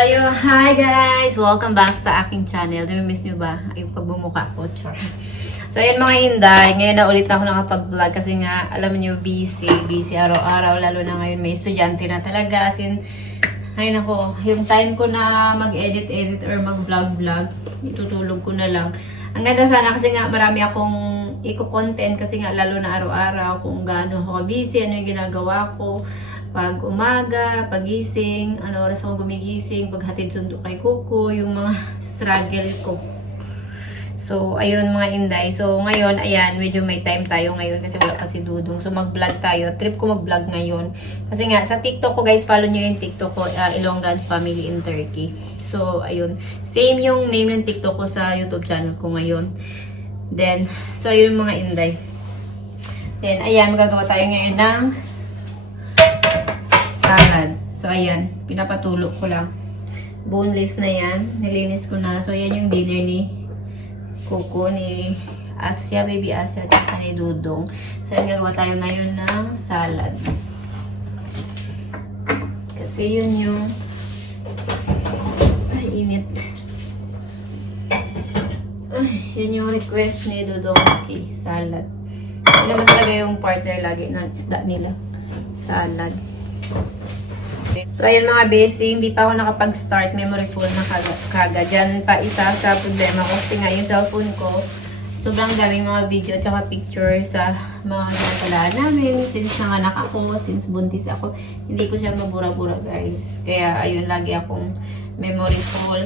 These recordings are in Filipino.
So, ayun, hi guys! Welcome back sa aking channel. Nami-miss nyo ba? Yung pagbumuka ko, char. So, ayun mga Inday, ngayon na ulit ako nakapag-vlog kasi nga, alam niyo busy araw-araw, lalo na ngayon may estudyante na talaga. As in, ay nako, yung time ko na mag-edit or mag-vlog, itutulog ko na lang. Ang ganda sana kasi nga marami akong i-content kasi nga lalo na araw-araw kung gaano ako busy, ano yung ginagawa ko. Pag umaga, pagising, ano oras ako gumigising, paghatid sundo kay Kuko, yung mga struggle ko. So, ayun mga Inday. So, ngayon, ayan, medyo may time tayo ngayon kasi wala pa si Dudong. So, mag-vlog tayo. Trip ko mag-vlog ngayon. Kasi nga, sa TikTok ko, guys, follow nyo yung TikTok ko, Ilonggan Family in Turkey. So, ayun. Same yung name ng TikTok ko sa YouTube channel ko ngayon. Then, so, ayun mga Inday. Then, ayan, magagawa tayo ngayon ng salad. So, ayan. Pinapatulog ko lang. Boneless na yan. Nilinis ko na. So, ayan yung dinner ni Kuko, ni Asya, baby Asya, at ni Dudong. So, ayan, gagawa tayo ngayon ng salad. Kasi yun yung ay, init. Ay, yun yung request ni Dudongski, salad. Yun naman talaga yung partner lagi ng isda nila. Salad. So, ayun mga besi, hindi pa ako nakapag-start. Memory full na kaga. Diyan pa isa sa problema ko. Kasi nga yung cellphone ko, sobrang daming mga video at saka picture sa mga ginagalaan namin. Since nanganak ako, since buntis ako, hindi ko siya mabura-bura guys. Kaya ayun, lagi akong memory full.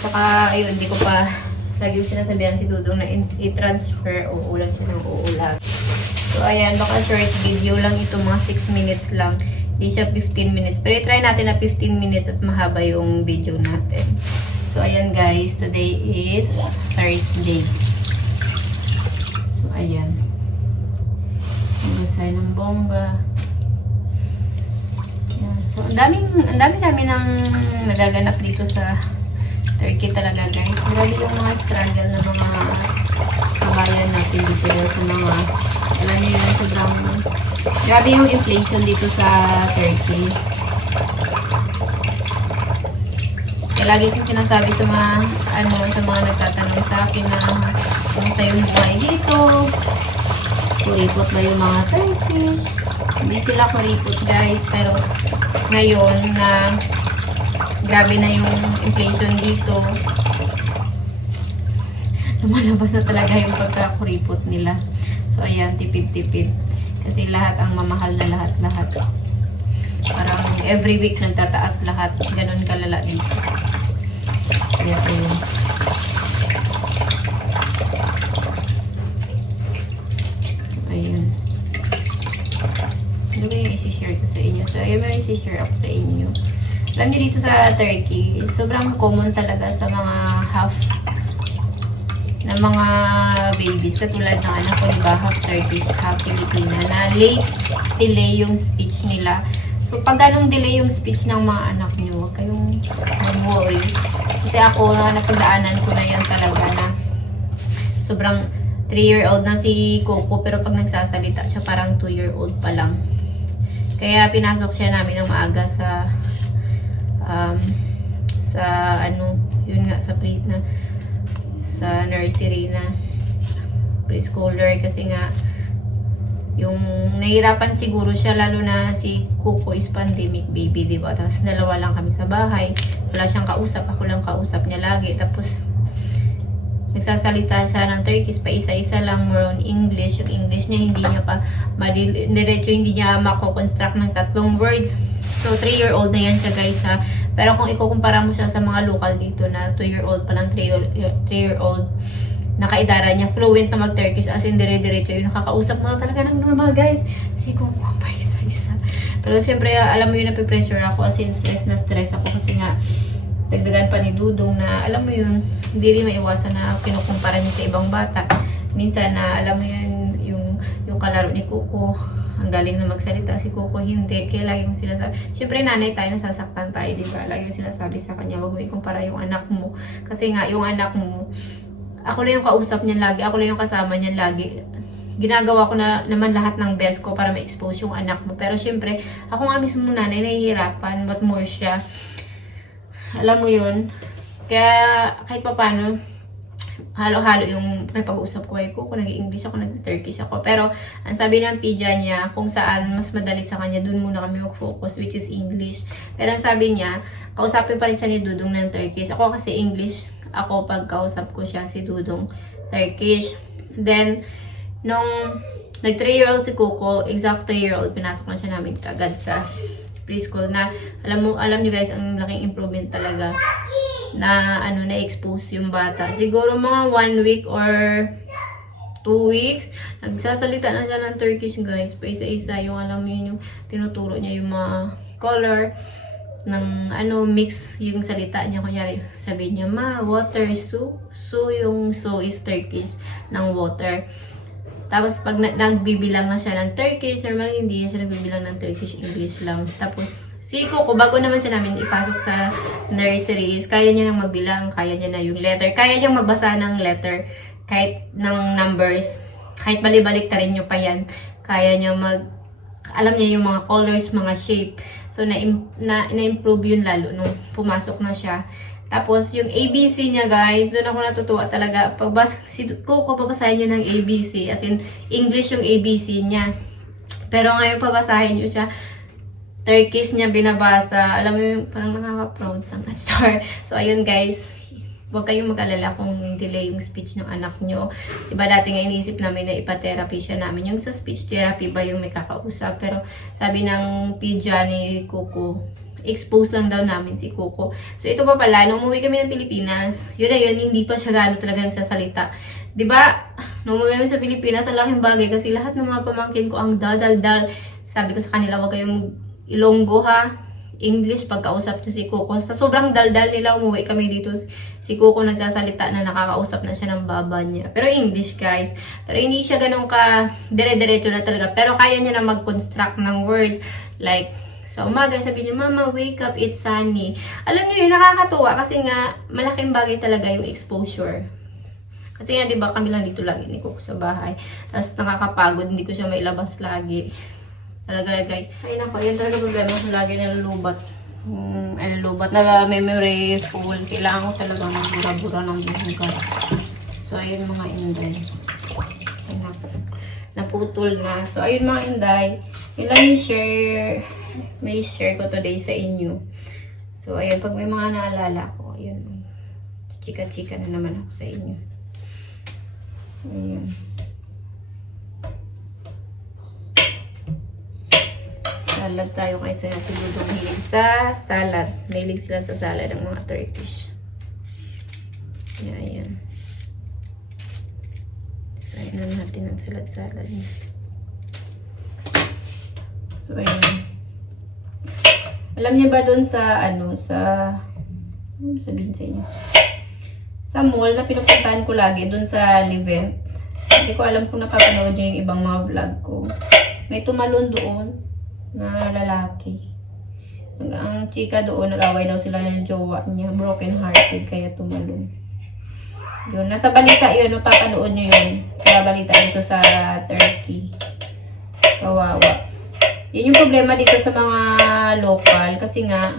Saka ayun, hindi ko pa lagi yung sinasabihan si Dudong na i-transfer. Uulan siya ng uulan. So, ayan, baka short video lang ito, mga 6 minutes lang. Hindi siya 15 minutes. Pero i-try natin na 15 minutes at mahaba yung video natin. So, ayan guys. Today is Thursday. So, ayan. Magbasay ng bomba. Ayan. So, ang dami nang nagaganap dito sa Turkey talaga guys. Marami yung mga struggle na mga kabayan natin dito sa mga, alam niyo yung sobrang grabe yung inflation dito sa Turkey. Kaya lagi kong sinasabi sa mga sa mga nagtatanong sa akin na kumusta yung buhay dito, kuripot ba yung mga Turkish. Hindi sila kuripot guys, pero ngayon na grabe na yung inflation dito, lumalabas na talaga yung pagkakuripot nila. So ayan, tipid-tipid. Kasi lahat ang mamahal na lahat. Parang every week nagtataas lahat. Ganun kalala dito. Kaya ayun. Ayun. Ano ba yung isi-share ko sa inyo? So ayun, may isi-share ako sa inyo. Alam niyo dito sa Turkey, sobrang common talaga sa mga half na mga babies, katulad ng anak ko, diba, half Turkish, half Filipina, na late delay yung speech nila. So, pag ganong delay yung speech ng mga anak nyo, huwag kayong worry. Kasi ako, napagdaanan ko na yan talaga na sobrang 3-year-old na si Coco, pero pag nagsasalita siya, parang 2-year-old pa lang. Kaya pinasok siya namin ng maaga sa yun nga, sa nursery na preschooler kasi nga yung nahirapan siguro siya, lalo na si Kuko is pandemic baby, diba? Tapos dalawa lang kami sa bahay, wala siyang kausap, ako lang kausap niya lagi, tapos nagsasalita siya ng Turkish pa isa-isa lang, more on English. Yung English niya hindi niya pa diretso, hindi niya mako-construct ng 3 words. So 3-year-old na yan siya guys ha. Pero kung ikukumpara mo siya sa mga local dito na 2-year-old pa lang, 3-year-old, nakaidara niya, fluent na mag-Turkish, as in dire-diretso yung nakakausap mo talaga ng normal guys. Kasi kung pa isa-isa. Pero siyempre, alam mo yun, napipressure ako, as in stress na stress ako kasi nga, dagdagan pa ni Dudong na, alam mo yun, hindi rin maiwasan na kinukumpara niya sa ibang bata. Minsan na, alam mo yun, yung kalaro ni Kuko, ang galing na magsalita, si Kuko hindi. Kaya lagi mong sinasabi, syempre nanay tayo, nasasaktan tayo, diba? Lagi mong sinasabi sa kanya, wag mo ikumpara yung anak mo. Kasi nga, yung anak mo, ako lang yung kausap niyan lagi, ako lang yung kasama niyan lagi. Ginagawa ko na naman lahat ng best ko para ma-expose yung anak mo. Pero syempre, ako nga mismo nanay, nahihirapan, what more siya. alam mo yun. Kaya kahit pa paano, halo-halo yung pag-uusap ko ay kung nag-English ako, nag-Turkish ako. Pero, ang sabi ng pidya niya, kung saan mas madali sa kanya, dun muna kami mag-focus, which is English. Pero ang sabi niya, kausapin pa rin siya ni Dudong ng Turkish. Ako kasi English, ako pag kausap ko siya si Dudong Turkish. Then, nung nag-3-year-old si Coco, exact 3-year-old, pinasok na siya namin kagad sa preschool na, alam niyo guys, ang laking improvement talaga na na-expose yung bata. Siguro mga 1 week or 2 weeks, nagsasalita na siya ng Turkish guys. Pa isa-isa yung alam mo yun, yung tinuturo niya yung mga color ng mix yung salita niya. Kunyari, sabi niya, ma, water, so yung so is Turkish ng water. Tapos pag nagbibilang na siya ng Turkish, normally hindi siya nagbibilang ng Turkish, English lang. Tapos si Coco, bago naman siya namin ipasok sa nursery, is kaya niya nang magbilang, kaya niya na yung letter, kaya niyang magbasa ng letter, kahit ng numbers, kahit balik-balik ta rin nyo pa yan, kaya niya alam niya yung mga colors, mga shape. So, na-improve yun lalo nung pumasok na siya. Tapos, yung ABC niya, guys, doon ako natutuwa talaga. Si Coco, pabasahin niyo ng ABC, as in, English yung ABC niya. Pero ngayon, pabasahin niyo siya, Turkish niya binabasa. Alam mo yung parang nakaka-proud ng star. So, ayun guys. Huwag kayong mag-alala kung delay yung speech ng anak nyo. Diba dati nga inisip namin na ipa-therapy siya namin. Yung sa speech therapy ba yung may kakausap. Pero sabi ng pidya ni Coco, expose lang daw namin si Coco. So, ito pa pala, nung umuwi kami ng Pilipinas, yun na yun, hindi pa siya gano'n talaga nagsasalita. Diba, nung umuwi kami sa Pilipinas, ang laking bagay kasi lahat ng mga pamangkin ko ang dal-dal-dal. Sabi ko sa kanila, huwag kayong Ilonggo ha, English pagkausap nyo si Coco. Sa sobrang daldal nila, umuwi kami dito. Si Coco nagsasalita na nakakausap na siya ng baba niya. Pero English guys. Pero hindi siya ganun ka dire-diretso na talaga. Pero kaya niya na mag-construct ng words. Like, sa umaga, sabi niya, Mama, wake up, it's sunny. Alam niyo yun, nakakatuwa kasi nga, malaking bagay talaga yung exposure. Kasi nga, di ba, kami lang dito lagi ni Coco sa bahay. Tapos nakakapagod, hindi ko siya mailabas lagi. Talaga guys. Ay nako, yan talaga problema ko lagi nalulubat. Nalulubat na memory full. Kailangan ko talaga magbura-bura ng buhugan. So ayun mga inday. Naputol na. So ayun mga inday. Yun lang yung may share ko today sa inyo. So ayun, pag may mga naalala ko, ayun. Chika-chika na naman ako sa inyo. So ayun. Salad tayo kasi si Dudong hilig sa salad. Mahilig sila sa salad ang mga Turkish. Ayan. Sayin na natin ang salad-salad niya. So, ayan. Alam niya ba doon sa, ano sabihin sa inyo? Sa mall na pinupuntahan ko lagi, doon sa Livent. Hindi ko alam kung napapanood niyo yung ibang mga vlog ko. May tumalon doon na lalaki. Ang chika doon, nag-away daw sila ng jowa niya. Broken hearted, kaya tumalon. Yun, nasa balita yun, napapanood nyo yun. Sa balita dito sa Turkey. Kawawa. Yun yung problema dito sa mga local. Kasi nga,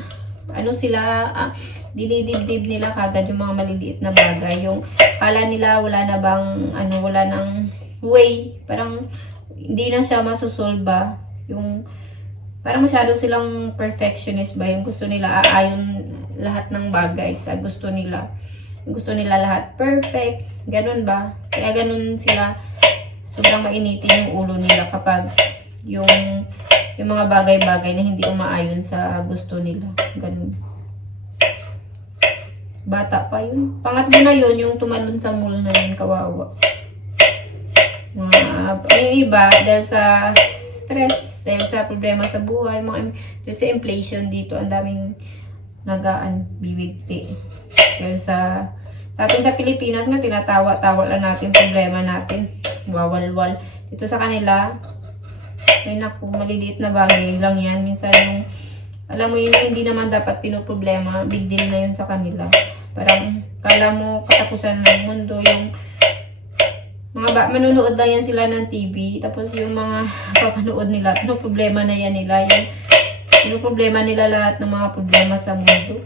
dinidibdib nila kagad yung mga maliliit na bagay. Yung kala nila wala na bang, wala nang way. Parang, hindi na siya masusolba. Yung, parang masyado silang perfectionist ba? Yung gusto nila aayon lahat ng bagay sa gusto nila. Gusto nila lahat perfect. Ganun ba? Kaya ganun sila. Sobrang mainitin yung ulo nila kapag yung mga bagay-bagay na hindi umaayon sa gusto nila. Ganun. Bata pa yun. Pangatlo na yun, yung tumalon sa mall na yun, kawawa. Yung iba, dahil sa stress, dahil sa problema sa buhay, dahil sa inflation dito, ang daming bibigti. Dahil sa atin sa Pilipinas nga, tinatawa-tawa lang natin yung problema natin. Wawalwal. Dito sa kanila, ay naku, maliliit na bagay lang yan. Minsan yung, alam mo yun, hindi naman dapat pinoproblema. Big deal na yun sa kanila. Parang, kala mo katapusan ng mundo, yung manunood lang yan sila ng TV. Tapos yung mga papanood nila, problema na yan nila. Yung problema nila lahat ng mga problema sa mundo.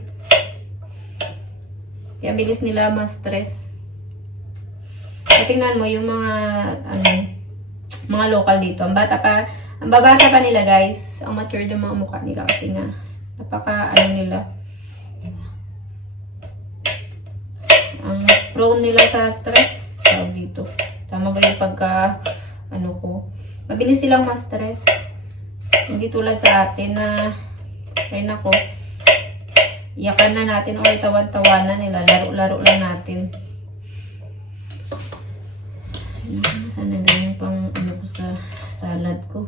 Kaya bilis nila ma-stress. Tingnan mo yung mga mga local dito. Ang babata pa nila guys. Ang mature yung mga mukha nila kasi nga napaka nila. Ang prone nila sa stress. Tawag dito. Tama ba yung pagka ko? Mabilis silang ma-stress. Hindi tulad sa atin na ay nako. Iyakan na natin o tawan-tawanan nila. Laro-laro lang natin. Sana ganyan pang ko sa salad ko.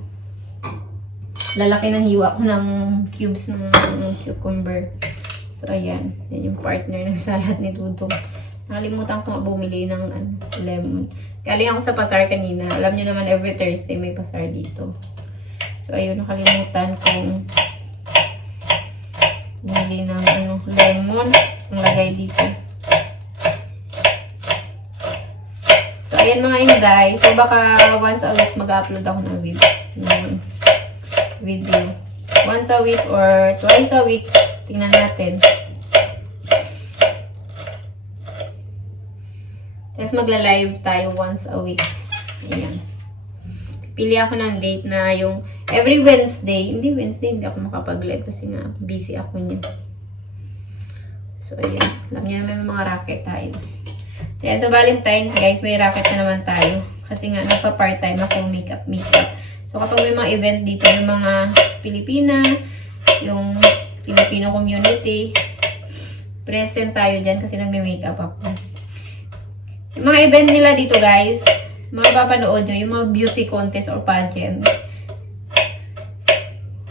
Lalaki ng hiwa ko ng cubes ng cucumber. So, ayan. Yan yung partner ng salad ni Dudong. Nakalimutan ko nga bumili ng lemon. Galing ako sa pasar kanina. Alam niyo naman, every Thursday may pasar dito. So, ayun. Nakalimutan kong bumili ng lemon. Ang lagay dito. So, ayan mga inday. So, baka once a week mag-upload ako ng video. Once a week or twice a week. Tingnan natin. Tapos magla-live tayo once a week. Ayan. Pili ako ng date na yung every Wednesday. Hindi Wednesday, hindi ako makapag-live kasi nga busy ako niya. So, ayan. Alam niyo naman may mga racket tayo. So, ayan. Sa Valentine's, guys, may racket na naman tayo. Kasi nga, nagpa-part-time ako makeup. So, kapag may mga event dito, yung mga Pilipina, yung Filipino community, present tayo dyan kasi nagme-makeup ako. Yung mga event nila dito guys, mga papanood nyo, yung mga beauty contest or pageant.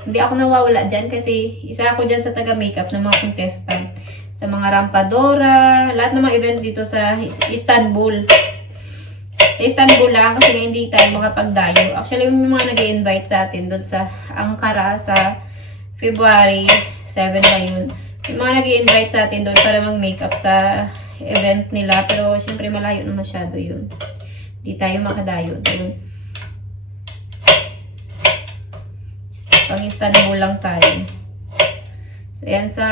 Hindi ako nawawala dyan kasi isa ako dyan sa taga-makeup ng mga contestant. Sa mga rampadora, lahat ng mga event dito sa Istanbul. Sa Istanbul lang kasi hindi tayo makapagdayo. Actually, may mga nag-i-invite sa atin doon sa Ankara sa February 7 na yun. Yung mga nag-i-invite sa atin doon para mag-makeup sa event nila. Pero, syempre, malayo na masyado yun. Hindi tayo makadayo doon. Pang Istanbul lang tayo. So, yan sa,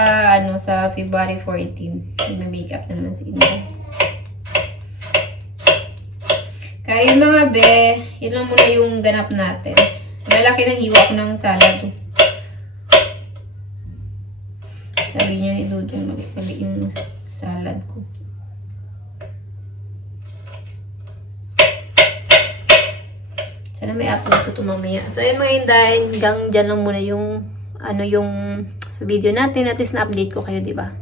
sa February 14. May-makeup na naman si Inday. Kaya yung mga be, yun lang muna yung ganap natin. Lalaki ng hiwa ko ng salad. Sabi niya ni Dudong, mali yung salad ko. Sana may upload ko ito mamaya. So, ayun mga inday, hanggang dyan lang muna yung, yung video natin. At least na-update ko kayo, diba?